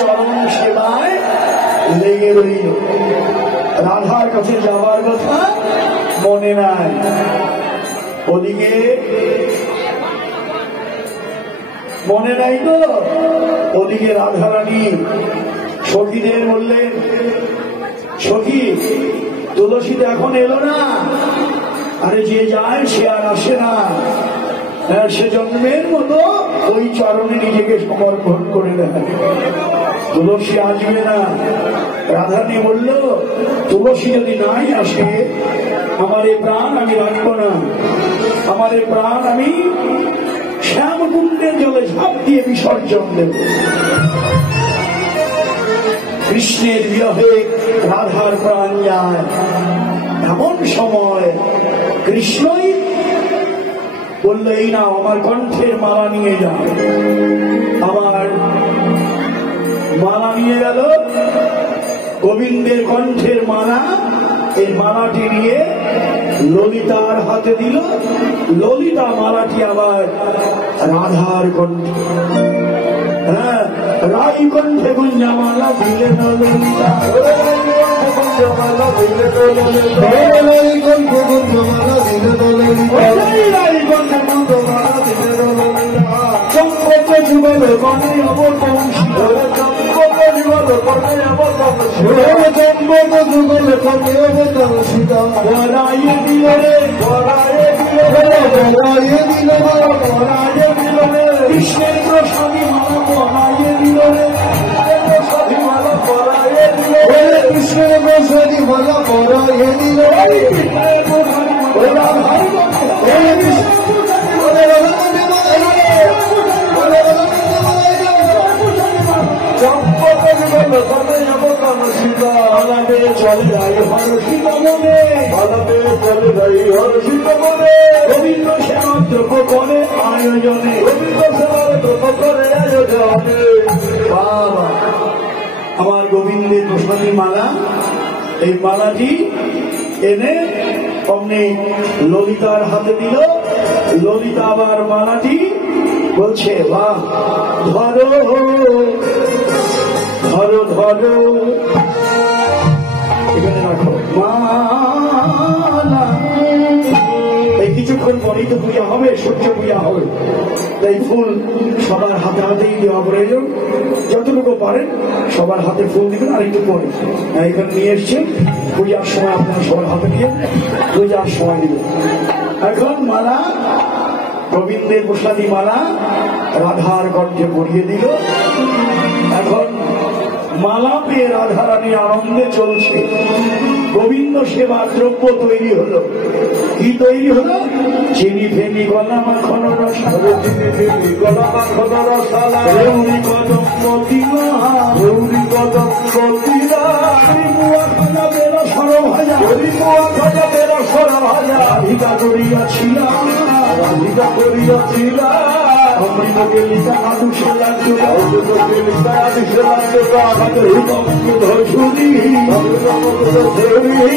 চরণ সেবায় লেগে রইল। রাধার কাছে যাবার কথা মনে নাই। ওদিকে মনে নাই তো, ওদিকে রাধারানী সখীদের বললেন, সখী তুলসী তো এখন এলো না। আরে যে যায় সে আর আসে না, সে জন্মের মতো ওই চরণে নিজেকে সমর্পণ করে দেয়। তুলসী আসবে না। রাধারানী বলল, তুলসী যদি নাই আসে আমার এই প্রাণ আমি রাখবো না, আমার এই প্রাণ আমি শ্যামকুণ্ডের জলে ঝাঁপ দিয়ে বিসর্জন দেব। কৃষ্ণের বিরহে রাধার প্রাণ যায়। এমন সময় কৃষ্ণই বললো, এই না আমার কণ্ঠের মালা নিয়ে যাও। আমার মালা নিয়ে গেল, গোবিন্দের কণ্ঠের মালা। এই মালাটি নিয়ে ললিতার হাতে দিল। ললিতা মালাটি আবার রাধার কণ্ঠে, হ্যাঁ রাই কণ্ঠে গুঞ্জামালা দিলে ললিতা, চম্পক যুগল কনে অবতংশী, চম্পক যুগল কনে অবতংশী, চম্পক যুগল কনে অবতংশী, বরায়ে দিল রে, বরায়ে দিল রে, বরায়ে দিল রে, বরায়ে দিল রে, কৃষ্ণের প্রসাদী মালা বরায়ে দিল রে, প্রসাদী মালা বরায়ে দিল রে, কৃষ্ণের প্রসাদী মালা বরায়ে দিল রে, কৃষ্ণের প্রসাদী মালা বরায়ে দিল রে। গোবিন্দ সেবার দ্রব্য করে আয়োজনে, গোবিন্দ সেবার দ্রব্য করে আয়োজনে। বাবা, আমার গোবিন্দের প্রসাদী মালা, এই মালাটি এনে অমনি ললিতার হাতে দিল। ললিতা আবার মালাটি বলছে, বাহ ধরো ধরো ধরো, এখানে রাখো মালা। এই কিছুক্ষণ পরেই তো পূজা হবে, সূর্য পূজা হবে, তাই ফুল সবার হাতে হাতেই দেওয়া প্রয়োজন। যতটুকু পারেন সবার হাতে ফুল দিবেন। আর একটু পরে এখানে নিয়ে এসছেন, পূজার সময় আপনারা সবার হাতে দিয়ে পূজার সময় দিবেন। এখন মালা, গোবিন্দের প্রসাদী মালা রাধার কণ্ঠে পরিয়ে দিল। এখন মালা পেয়ে রাধারানী আনন্দে চলছে। গোবিন্দ সেবা দ্রব্য তৈরি হলো। কি তৈরি হলো? চিনি ফেনি গলা মাখন রসালা, চিনি ফেনি গলা মাখন রসালা, গৌরী কদম্ব তিলা, গৌরী কদম্ব তিলা, হরিপুয়া খাজা বেরা সর ভাজা, হরিপুয়া খাজা বেরা সর ভাজা, রাধিকা করিয়াছিলা, রাধিকা করিয়াছিলা, অমৃত কেলিকা আদুষে লাগতো, অমৃত কেলিকা আদুষে লাগতো, ধরি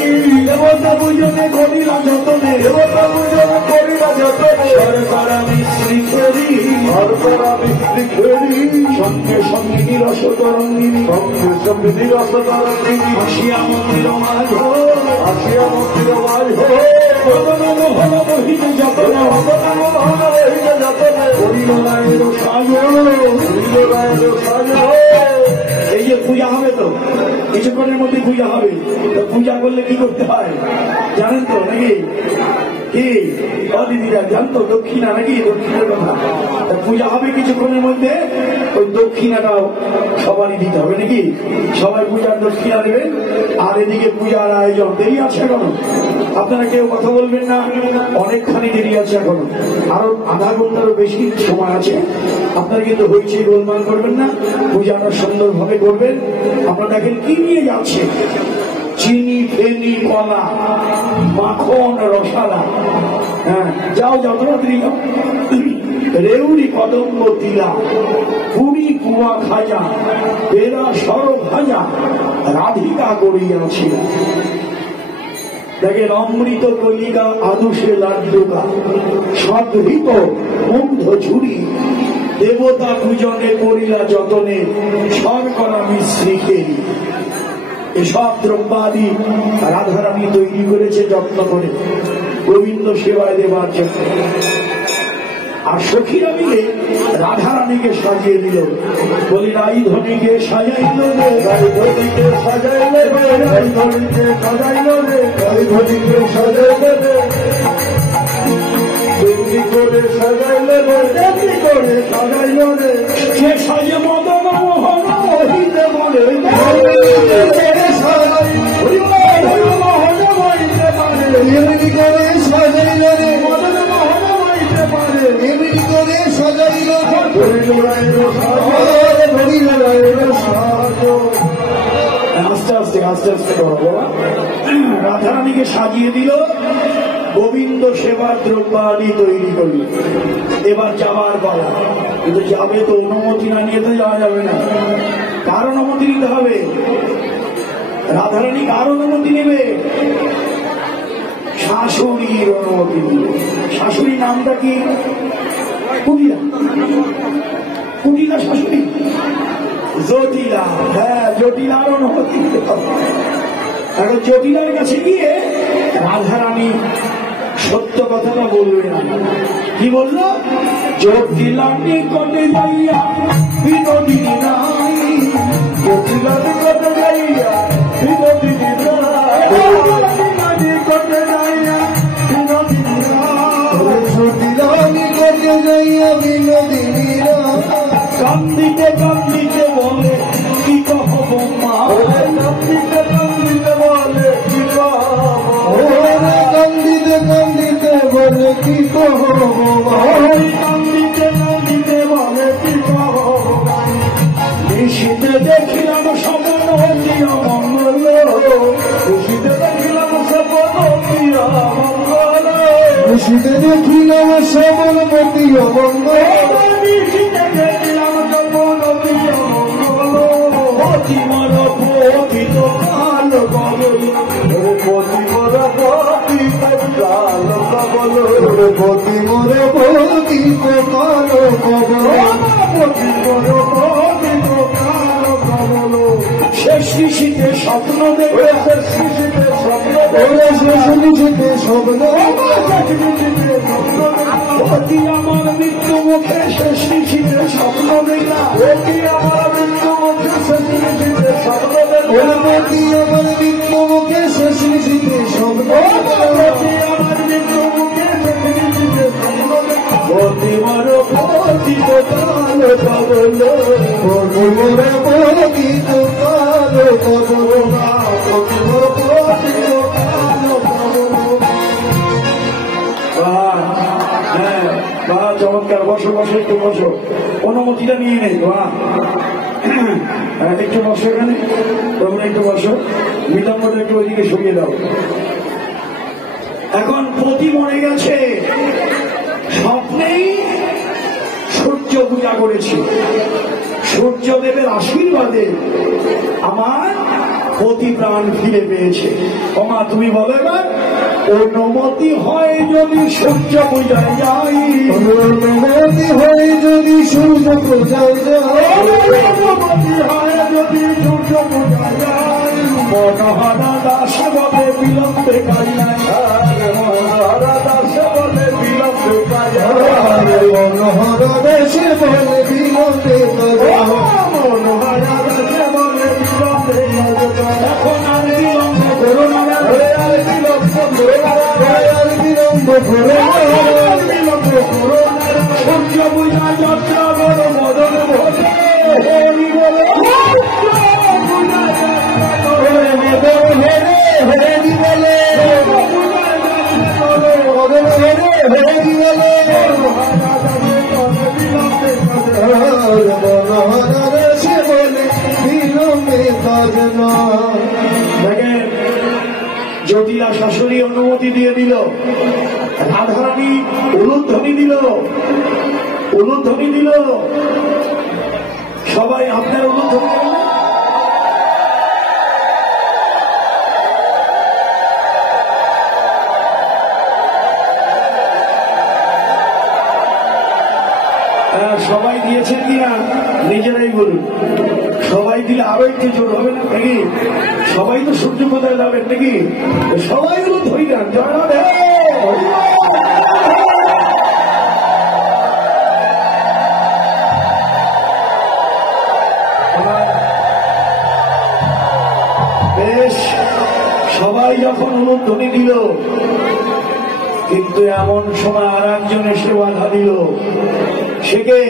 দেবতা পূজনে করিলা যতনে, দেবতা পূজনে করিলা যতনে, সরকার মিশ্রি খেরি, সরকার মিশ্রি খেরি, সঙ্গে সঙ্গে রস তরঙ্গিনী, সঙ্গে সঙ্গে রস তরঙ্গিনী, আসিয়া মন্দির মাঝ, আসিয়া মন্দির মাঝ, ভগবান ভালো মহিত যতন, ভগবান ভালো মহিত যতন, হরিল রায়ের সাজ, হরিল রায়ের সাজ। এই যে পূজা হবে, তো কিছুক্ষণের মধ্যে পূজা হবে। পূজা করলে কি করতে হয় জানেন তো নাকি? কি দিদিরা জানতো? দক্ষিণা নাকি? দক্ষিণার কথা। পূজা হবে কিছুক্ষণের মধ্যে, ওই দক্ষিণাটাও সবারই দিতে হবে নাকি? সবাই পূজার দক্ষিণা দেবেন। আর এদিকে পূজার আয়োজন দেরি আছে এখনো। আপনারা কেউ কথা বলবেন না, অনেকখানি দেরি আছে এখনো, আরো আধা ঘন্টারও বেশি সময় আছে। আপনারা কিন্তু হইচই গোলমাল করবেন না, পূজাটা সুন্দরভাবে করবেন। আপনারা দেখেন কি নিয়ে যাচ্ছে, চিনি ফেনি কলা মাখন রসালা, হ্যাঁ যাও যাও তাড়াতাড়ি যাও, রেউড়ি কদম্ব তিলা, পুরি কুয়া খাজা, বেলা সর ভাজা, রাধিকা করিয়াছিল। দেখেন অমৃত কলিকা আদুষে লাড্ডুকা, সদৃত মুগ্ধ ঝুড়ি, দেবতা পূজনে করিলা যতনে শর্করা মিশ্রিকে। এসব দ্রব্যাদি রাধারানী তৈরি করেছে যত্ন করে গোবিন্দ সেবায় দেবার জন্য। আর সখীরা মিলে রাধারানীকে সাজিয়ে দিল। বলি রাই ধনীকে সাজাইল রে, রাই ধনীকে সাজাইল রে, রাই ধনীকে সাজাইল রে, রাই ধনীকে সাজাইল রে, তেমনি করে সাজাইল রে, তেমনি করে সাজাইল রে। সে সাজে মদন মোহন মহিতে বলে এমনি করে সাজাইল রে, মদন মোহন মহিতে পারে এমনি করে সাজাইল আস্তে আস্তে আস্তে আস্তে করো। রাধারানীকে সাজিয়ে দিল, গোবিন্দ সেবার দ্রব্যাদি তৈরি করল। এবার যাবার পালা, কিন্তু যাবে তো অনুমতি না নিয়ে তো যাওয়া যাবে না। কার অনুমতি নিতে হবে? রাধারানী কার অনুমতি নেবে? শাশুড়ির অনুমতি নেবে। শাশুড়ি নামটা কি? কুটিলা। কুটিলা শাশুড়ি জটিলা। হ্যাঁ, জটিলার অনুমতি নিতে হবে। এখন জটিলার কাছে গিয়ে রাধারানী সত্য কথাটা বলবে না। কি বললো? জটিলানি কটে যাইয়া বিনোদিনী নাই, জটিলানি কটে যাইয়া বিনোদিনী নাই, কটে যাইয়া বিনোদিনী নাই, জটিলানি কটে যাইয়া বিনোদিনী নাই। কান্দিতে কান্দিতে বলে কি কহব মা, কান্দিতে কান্দিতে বলে কি কহব, কান্দিতে কান্দিতে বলে কি কহব, কান্দিতে কান্দিতে বলে কি কহব। নিশীতে দেখিলাম স্বপ্ন দিয়া মঙ্গল, নিশীতে দেখিলাম স্বপ্ন দিয়া মঙ্গল, নিশীতে দেখিলাম স্বপ্ন দিয়া মঙ্গল, নিশীতে দেখিলাম স্বপ্ন দিয়া মঙ্গল। পতি মর পতিত কাল কবল, পতি মর পতিত কাল কবল, পতি মর পতিত কাল কবল, পতি মর পতিত কাল কবল। শেষ শিশিতে স্বপ্ন দেখে, শেষ শিশিতে স্বপ্ন দেখে, শেষ শিশিতে স্বপ্ন অতি আমার মৃত্যু মুখে, শেষ শিশিতে স্বপ্ন দেখা, অতি আমার মৃত্যু মুখে, শেষ শিশিতে স্বপ্ন দেখা, অতি আমার মৃত্যু মুখে, শেষ শিশিতে স্বপ্ন, অতি আমার মৃত্যু মুখে, শেষ শিশিতে স্বপ্ন দেখা। অতি মর পতিত কাল কবল, অতি মর পতিত কাল কবল, অতি মর পতিত কাল কবল। বাহ, চমৎকার। বসো বসো, একটু বসো, অনুমতিটা নিয়ে নেই। বাহ, একটু বসো এখানে, তোমরা একটু বসো। বিলম্বটা একটু ওইদিকে সরিয়ে দাও। এখন পতি মরে গেছে, স্বপ্নেই সূর্য পূজা করেছি। সূর্যদেবের আশীর্বাদে আমার পতি প্রাণ ফিরে পেয়েছে। ওমা, তুমি বলো এবার, অনুমতি হয় যদি সূর্য পূজায় যাই, অনুমতি হয় যদি সূর্য পূজায় যাই, অনুমতি হয় যদি সূর্য পূজায় যাই। মনোহরা দাস বলে বিলম্বে কাজ নাই, মনোহরা দাস বলে বিলম্বে কাজ নাই, মনোহরা দাস বলে বিলম্বে কাজ নাই, মনোহরা দাস বলে বিলম্বে কাজ নাই। এখন আর বিলম্বে করো না, আর বিলম্ব করো না, আর বিলম্ব করো না, আর বিলম্ব করো না। সূর্য পূজা যাত্রা বড় মদন ভোলে, হরি বলে জটিলা শাশুড়ি অনুমতি দিয়ে দিল, রাধারানী উলুধ্বনি দিল, উলুধ্বনি দিল। সবাই আপনার উলুধ্বনি সবাই দিয়েছেন কিনা নিজেরাই বলুন। সবাই দিলে আরো একটু জোর হবে না নাকি? সবাই তো সূর্য কোথায় যাবেন নাকি? সবাই গুলো ধরি না। বেশ, সবাই যখন উলুধ্বনি দিল, কিন্তু এমন সময় আর একজন এসে বাধা দিল। সে কে?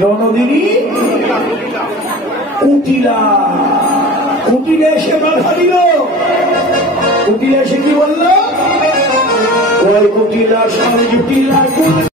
ননদিনী কুটিলা। কুটিলা এসে বাধা দিল। কুটিলা এসে কি বলল? ওই কুটিলার সঙ্গে জুটিলা